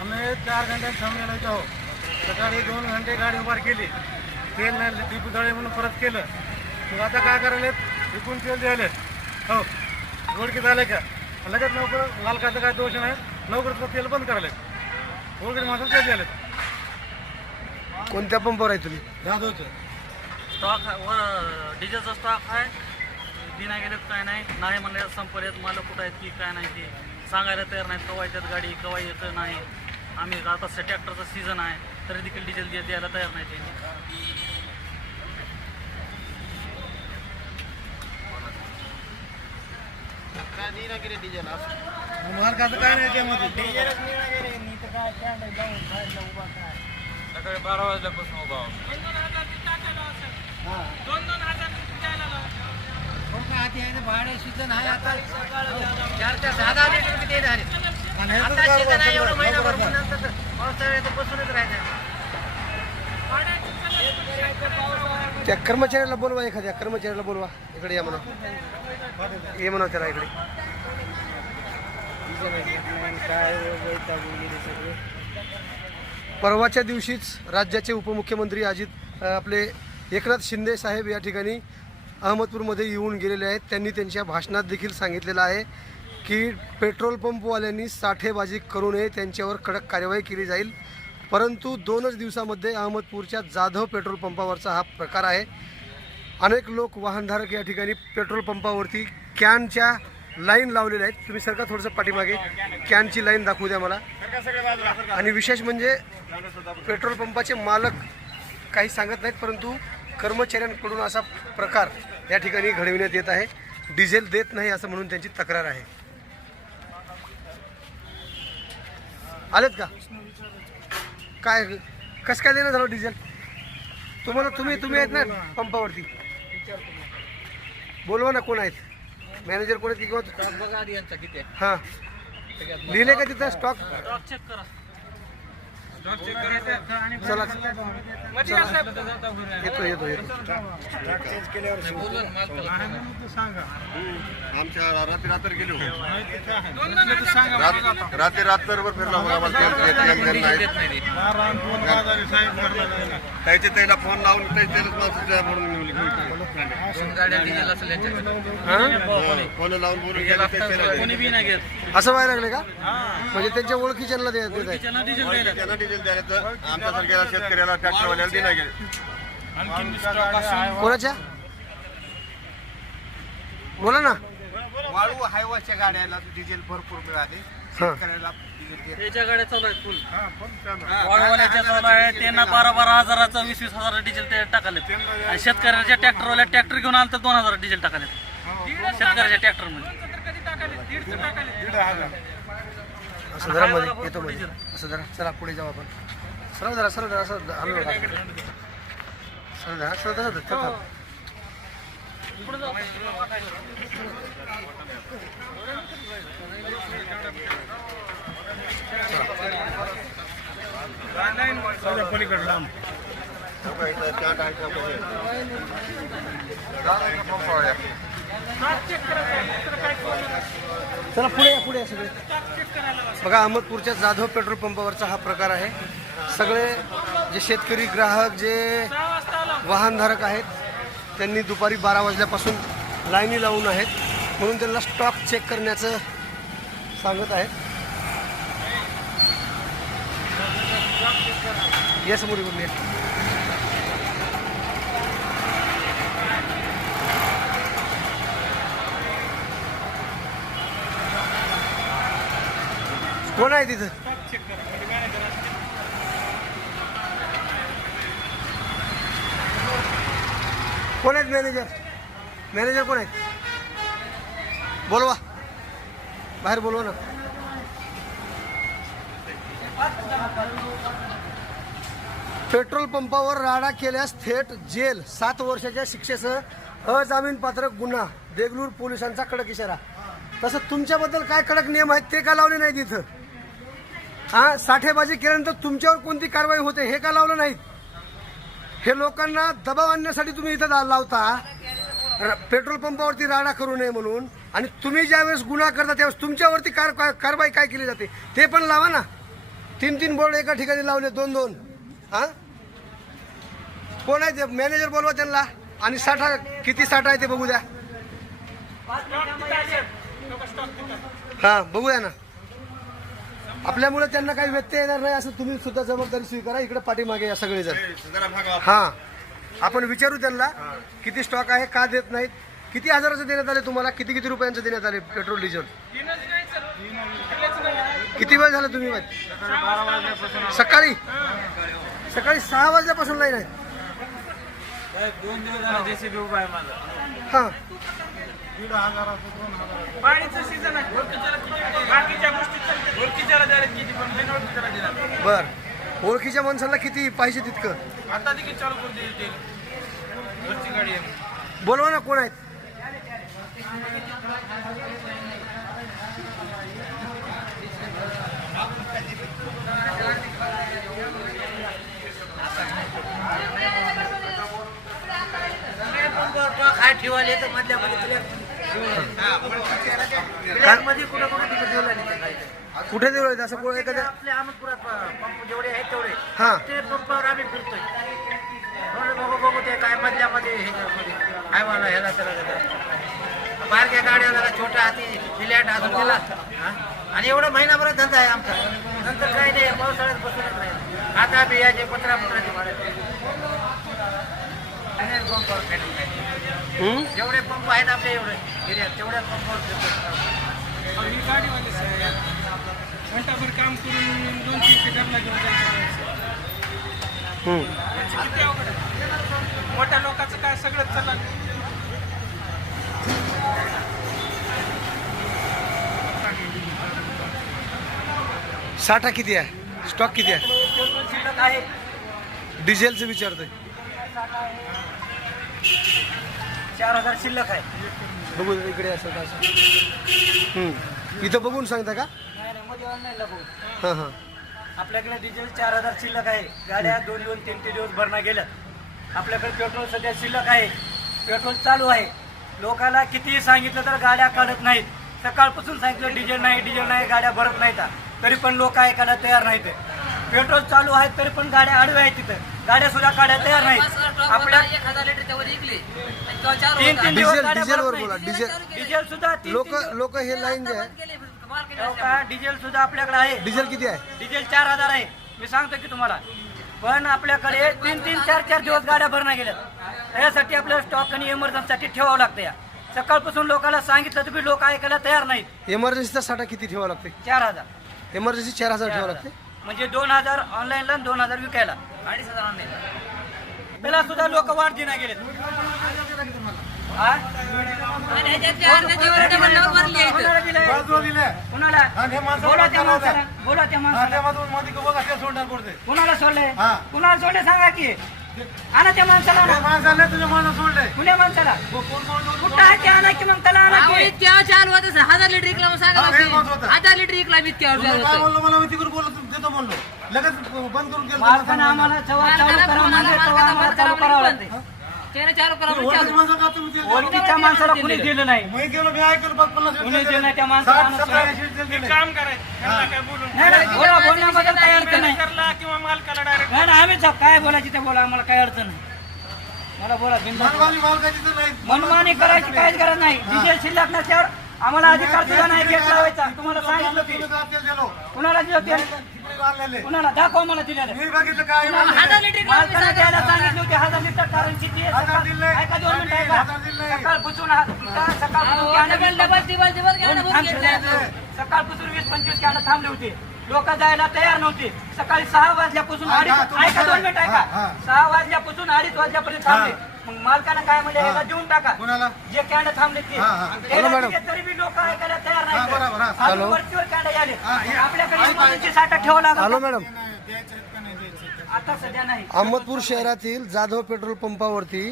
आम्ही 4 घंटे थांबलेलो होतो. सकाळी 2 घंटे गाडी उभार केली, तेल नाही डिपू जळे म्हणून परत केलं. मग आता काय करायला विकून तेल द्यायले. हो गोडकी झाले का लगेच लवकर मालकाचा काय दोष नाही, लवकर तेल बंद करायला गोडकी मात्र तेल द्यायला. कोणत्या पंपावर आहे तुम्ही? जाधवचं स्टॉक वर डिझेलचा स्टॉक आहे, दिना गेलेत काय नाही म्हणले संपलेत, मालक कुठं आहेत की काय नाही ते सांगायला तयार नाहीत. कवा येतात गाडी कवा येत नाही. आम्ही आता ट्रॅक्टरचा सीझन आहे तरी देखील डिझेल द्यायला तयार नाही त्यांनी. मालकाचं काय नाही त्यामध्ये. सकाळी 12 वाजल्यापासून उभा आहोत. भाडे सीझन आहे आता 4-6 लिटर किती झाले आता सीझन आहे एवढं महिनाभर नंतर पावसाळ्यात बसूनच राहायचं. त्या कर्मचाऱ्याला बोलवा, एखाद्या कर्मचाऱ्याला बोलवा, इकडे या म्हणा, ये म्हणा त्याला इकडे. परवाच्या दिवशीच राज्याचे उपमुख्यमंत्री आपले एकनाथ शिंदे साहेब या ठिकाणी अहमदपूरमध्ये येऊन गेलेले आहेत. त्यांनी त्यांच्या भाषणात देखील सांगितलेलं आहे की पेट्रोल पंपवाल्यांनी साठेबाजी करू नये, त्यांच्यावर कडक कार्यवाही केली जाईल. परंतु 2च दिवसामध्ये अहमदपूरच्या जाधव पेट्रोल पंपावरचा हा प्रकार आहे. अनेक लोक वाहनधारक या ठिकाणी पेट्रोल पंपावरती कॅनच्या लाईन लावलेल्या आहेत. तुम्ही सरका थोडंसं पाठीमागे, कॅनची लाईन दाखवू द्या मला. आणि विशेष म्हणजे पेट्रोल पंपाचे मालक काही सांगत नाहीत, परंतु कर्मचाऱ्यांकडून असा प्रकार या ठिकाणी घडविण्यात येत आहे. डिझेल देत नाही असं म्हणून त्यांची तक्रार आहे. आलेत का काय कसं काय देणं झालं डिझेल तुम्हाला? तुम्ही आहेत ना पंपावरती, बोलवा ना कोण आहेत, मॅनेजर कोण आहेत किंवा बघा आधी यांचा किती आहे. हां लिहिले का तिथं स्टॉक? स्टॉक चेक करा. चला येतो आमच्या रात्री गेलो रात्रभर फिरला त्याचे त्याला फोन लावून फोन लावून बोलून कोणी बी नाही घेत. असं व्हायला लागले का? म्हणजे त्यांच्या ओळखीच्यांना देत आहे. त्यांना डिझेल द्यायला. त्यांना डिझेल द्यायचं, आमच्यासारख्या शेतकऱ्याला ट्रॅक्टरवाल्याला दिला गेले. कोणाच्या बोला ना. वाळू हायवाच्या गाड्याला डिझेल भरपूर मिळाले, शेतकऱ्याला डिझेल त्याच्या गाड्या चालू आहेत फुल. वाढवाल्याच्या चालू आहे, त्यांना 12-12 हजाराचं 20-20 हजार डिझेल ते टाकाले. आणि शेतकऱ्याच्या ट्रॅक्टरवाल्या ट्रॅक्टर घेऊन आलं तर 2000 डिझेल टाकाले शेतकऱ्याच्या ट्रॅक्टरमध्ये. असं जरा मध्ये येतो मध्ये, असं जरा चला पुढे जाऊ आपण. सरळ जरा असं हलू नका. सरळ जरा पलीकडला चला पुढे या सगळे. बघा अहमदपूरच्या जाधव पेट्रोल पंपावरचा हा प्रकार आहे. सगळे जे शेतकरी ग्राहक जे वाहनधारक आहेत त्यांनी दुपारी 12 वाजल्यापासून लाईनी लावून आहेत, म्हणून त्यांना स्टॉक चेक करण्याचं सांगत आहेत. या समोर बोलूया. कोण आहे तिथं? कोण आहेत मॅनेजर कोण आहेत? बोलवा, बाहेर बोलवा ना. पेट्रोल पंपावर राडा केल्यास थेट जेल, 7 वर्षाच्या शिक्षेसह अजामीनपात्र गुन्हा, देगलूर पोलिसांचा कडक इशारा. तसं तुमच्याबद्दल काय कडक नियम आहेत ते का लावले नाहीत इथं? हां, साठेबाजी केल्यानंतर तुमच्यावर कोणती कारवाई होते हे का लावलं नाहीत? हे लोकांना दबाव आणण्यासाठी तुम्ही इथं लावता पेट्रोल पंपावरती राडा करू नये म्हणून, आणि तुम्ही ज्यावेळेस गुन्हा करता त्यावेळेस तुमच्यावरती कारवाई काय केली जाते ते पण लावा ना. तीन बोर्ड एका ठिकाणी लावले, दोन. हा, कोण आहे ते मॅनेजर? बोलवा त्यांना. आणि साठा किती साठा आहे ते बघू द्या. हा, बघूया ना. आपल्यामुळे त्यांना काही व्यत्यय येणार नाही असं तुम्ही सुद्धा जबाबदारी स्वीकारा. इकडे पाठीमागे या सगळेजण. जरा भागा. हा, आपण विचारू त्यांना किती स्टॉक आहे, का देत नाहीत, किती हजाराचं देण्यात आले तुम्हाला, किती रुपयांचं देण्यात आले पेट्रोल डिझेल. किती वेळ झाला तुम्ही? सकाळी 6 वाजल्यापासून लाईन आहे. 2 दिवस झाले जेसीबी उभा आहे माझा. हा, 1,500 पाणीचं सीझन आहे. बाकीच्या गोष्टी ओळखीच्याला द्यायला किती पण ओळखीच्याला दिला. बर. ओळखीच्या माणसाला किती पाहिजे तितकं. आता देखील चालू करून देईल वरची गाडी आहे. बोलवा ना, कोण आहेत? काय ठेवायला येतं मधल्यामध्ये तुला मध्ये कुठं कुठं तिकडे ठेवलं नाही ते काही. कुठे देऊ असं कोण एखाद्या? आपल्या अहमदपुरात पंप जेवढे आहेत तेवढे हा, ते पंपावर आम्ही फिरतोय. बघू ते काय मधल्यामध्ये ह्याच्यामध्ये काय मला ह्याला त्याला बारक्या गाड्याला छोटा हाती फिलॅट अजून त्याला. आणि एवढा महिनाभरात धंदा आहे आमचा. नंतर काही नाही, पावसाळ्यात बसूनच नाही. आता बियाचे 15 भाडे पंपावर जेवढे पंप आहेत आपले एवढे एरियात तेवढ्या पंपावर फिरतो. ही गाडीवाले साहेब घंटाभर काम करून 2-3 डबला घेऊन जायचं. किती अवघड आहे. मोठ्या लोकांचं काय सगळंच चाललं. साठा किती आहे, स्टॉक किती आहे? शिल्लक आहे डिझेलचं विचारतोय. 4,000 शिल्लक आहे. बघू इकडे असं का असं. इथं बघून सांगता का? मध्ये ऑनलाईन लागू. हां हां. आपल्याकडे डिझेल 4,000 शिल्लक आहे. गाड्या 2-3 दिवस भरणा गेल्यात. आपल्याकडे पेट्रोल सध्या शिल्लक आहे. पेट्रोल चालू आहे. लोकांना कितीही सांगितलं तर गाड्या काढत नाहीत. सकाळपासून सांगितलं डिझेल नाही, गाड्या भरत नाहीत. तरी पण लोक ऐकायला तयार नाहीत. पेट्रोल चालू आहे तरी पण गाड्या आडव्या आहेत. तिथं गाड्या सुद्धा काढायला तयार नाहीत. आपल्या 1,000 लिटर तेव्हा विकले. 3 दिवस डिझेल गाड्या डिझेलवर भरत बोला. नाहीत. डिझेल डिझेल सुद्धा लोक हे लाईन जे आहे, डिझेल सुद्धा आपल्याकडे आहे. डिझेल किती आहे? डिझेल 4,000 आहे. मी सांगतो की तुम्हाला. पण आपल्याकडे 3-4 दिवस गाड्या भरणा गेल्यात. यासाठी आपल्याला स्टॉक आणि इमर्जन्सीसाठी ठेवावं लागतं. या सकाळपासून लोकांना सांगितलं तर लोक ऐकायला तयार नाहीत. इमर्जन्सीचा साठा किती ठेवावा लागते? 4,000 इमर्जन्सी 4,000 ठेवावं लागते. म्हणजे 2,000 ऑनलाईनला आणि 2,000 विकायला. 2,500 ऑनलाईन. त्याला सुद्धा लोक वाढ देण्यात गेलेत. हा? आणि ह्याच्यात अर्ध्याची वर डबल भरली आहे इथं. कोणाला दिलंय? बाजूला दिले. कोणाला? आणि हे माणसं बोला त्या चालवतात. माणसाला. बोला त्या माणसाला. त्यामधून मध्ये बघा ते सोडणार पडते. कुणाला सोडले? हा. कुणाला सोडले सांगा की. आणा त्या माणसाला हे आणा. माणसाला तुझ्या माणसं सोडले. कुण्या माणसाला? कुठं आहे ते आणा की मग त्याला आणा अहो, की. इतक्या चालू होतं 1,000 लिटर विकला म्हणून सांगा हा, हे महत्त्वाचं. लागते. 1,000 लिटर विकला मी इतक्या तुम्ही काय होतं. बोललो मला मी तिकडे बोललो देतो बोललो. लगेच बंद करून केलं. मालकानं आम्हाला जेव्हा चालू करा म्हणजे तेव्हा आम्हाला चालू करावं लागते. त्याने चालू करा तुम्ही म्हणजे ओळखीच्या चालू. माणसाला का तुम्ही दिलं? ओळखीच्या माणसाला कुणी दिलं नाही. मी गेलो मी ऐकलं 50 कुणी दिलं नाही त्या माणसाला. 60-70 दिले. काम करायचं काय बोलून नाही, नाही, बोला, बोलण्याबद्दल काही अडचण नाही. करला किंवा मालकाला डायरेक्ट नाही नाही, आम्ही काय बोलायची ते बोला. आम्हाला काही अडचण नाही. मला बोला बिनधास्त. मालवाली मालकाची तर नाही. मनमानी करायची काहीच गरज नाही. डिझेल शिल्लक नसल्यावर आम्हाला अधिकार सुद्धा नाही गेट लावायचा. तुम्हाला सांगितलं की तुम्ही जात दिलो. कुणाला दिलं ते? तिकडे आणलेले. कुणाला दाखवा मला दिलेलं. मी बघितलं काय 1,000 लिटर विकला म्हणून मालकाला द्यायला सांगा. सांगितले होते 1,000 लिटर कारण किती आहे? 1,000 दिले. ऐका 2 मिनिटं ऐका. 1,000 दिले. सकाळपासून अहो, डबल कॅन भरून घेतले. सकाळपासून 20-25 कॅन थांबले होते. लोक जायला तयार नव्हते. सकाळी 6 वाजल्यापासून हा, 2:30 तुम्ही ऐका 2 मिनिटं ऐका. हा, हा. 6 वाजल्यापासून 2:30 वाजल्यापर्यंत थांबले. मग मालकानं काय म्हणले ह्याला देऊन टाका. कोणाला? जे कॅन्ड थांबले ते हा, हा. त्याला मॅडम. दिले तरी बी लोक ऐकायला तयार हा, बरोबर, हा. नाही. अजून वरचीवर कॅन्ड आले. हा, हे- आपल्याकडे ऐका, इमर्जन्सी साठा ठेवा हॅलो लागला. मॅडम. आता सध्या नाही. अहमदपूर शहरातील जाधव पेट्रोल पंपावरती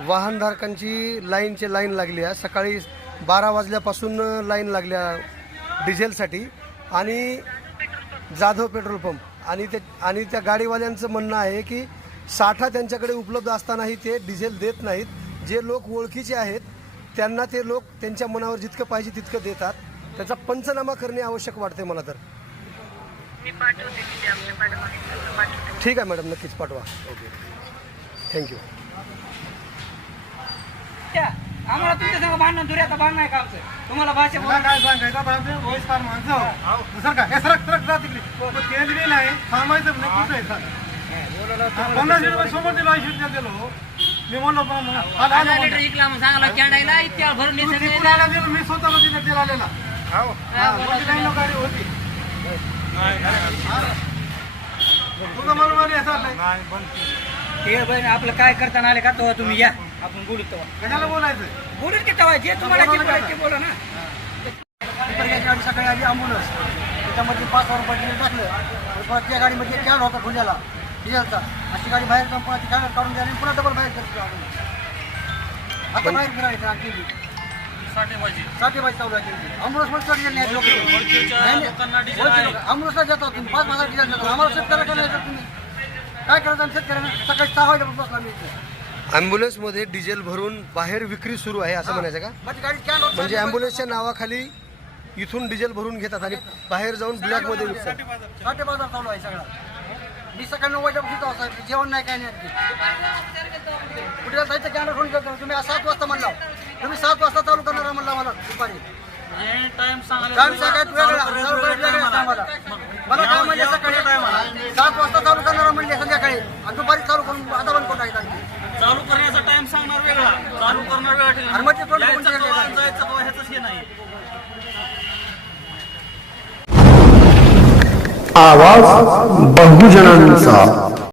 वाहनधारकांची लाईन लागली आहे. सकाळी 12 वाजल्यापासून लाईन लागल्या डिझेलसाठी. आणि जाधव पेट्रोल पंप आणि त्या गाडीवाल्यांचं म्हणणं आहे की साठा त्यांच्याकडे उपलब्ध असतानाही ते डिझेल देत नाहीत. जे लोक ओळखीचे आहेत त्यांना ते लोक त्यांच्या मनावर जितकं पाहिजे तितकं देतात. त्याचा पंचनामा करणे आवश्यक वाटते मला तर. मी पाठवते की आमच्या पाठवते पाठवते. ठीक आहे मॅडम, नक्कीच पाठवा. Okay, thank you. आम्हाला तुमच्या संग भांडण दुरी आता भांडण आहे का आमचं? तुम्हाला भाषा मला काय सांगायचं आता आमचे वयस्कर माणसं हो. सर का हे सरक सरक जा तिकडे. तेल बी नाही थांबायचं नाही कुठं आहे सर? 50 रुपये सोबत दिलो 80 दिलो. मी म्हणलो अर्धा लिटर इकला मग सांगायला कॅन्डायला इतक्या भरून तू सगळे तिकडे आला दिलो मी स्वतः तिथे तेल आलेला. मोठी लाईन गाडी होती. तुझं मनमानी आहे सर नाही. ते बहीण आपलं काय करताना आले का तेव्हा तुम्ही या, आपण बोलू तेव्हा. कशाला बोलायचं? बोलू की तेव्हा जे तुम्हाला जे बोलायचं ते बोला ना. गाडी सकाळी आली ॲम्ब्युलन्स, त्याच्यामध्ये 5,000 रुपये डिझेल टाकलं. परत त्या गाडीमध्ये कॅन होता खुल्याला डिझेलचा. अशी गाडी बाहेर जाऊन पुन्हा ती कॅन काढून द्यायला पुन्हा डबल बाहेर करतो. आता बाहेर फिरायचं आणखी साठेबाजी. साठेबाजी चालू आहे. ॲम्ब्युलन्समध्ये चढलेले नाही लोक. लोकांना डिझेल आहे. ॲम्ब्युलन्सला देतात तुम्ही 5,000 डिझेल देतात. आम्हाला शेतकऱ्याला नाही देत तुम्ही. काय करायचं आम्ही शेतकऱ्यांना? सकाळी 6 वाजेपासून बसला मी इथे. ॲम्ब्युलन्समध्ये डिझेल भरून बाहेर विक्री सुरू आहे असं म्हणायचं का? माझी गाडी कॅन होत म्हणजे ॲम्ब्युलन्सच्या नावाखाली इथून डिझेल भरून घेतात आणि बाहेर जाऊन ब्लॅकमध्ये विकतात. साठे बाजार चालू आहे सगळा. मी सकाळी 9 वाजेपासून जाऊ साहेब, जेवण नाही काय नाही. कुठे जायचं कॅन्डर फोन करतो तुम्ही 7 वाजता म्हणला. तुम्ही 7 वाजता चालू करणार म्हणला मला दुपारी. टाइम टाइम सगळ्यात वेगळा आम्हाला. मला काय म्हणले सकाळी 7 वाजता चालू करणार म्हणले संध्याकाळी आणि दुपारी चालू करून आता बंद करून टाकायचं. चालू करण्याचा टाइम सांगणार वेगळा, चालू करणार वेगळा आणि मग ते थोडं ठिकाणी. कोणतं जायचं ठिकाणी? जायचं ह्याचंच हे नाही. आवाज बहुजनांचा.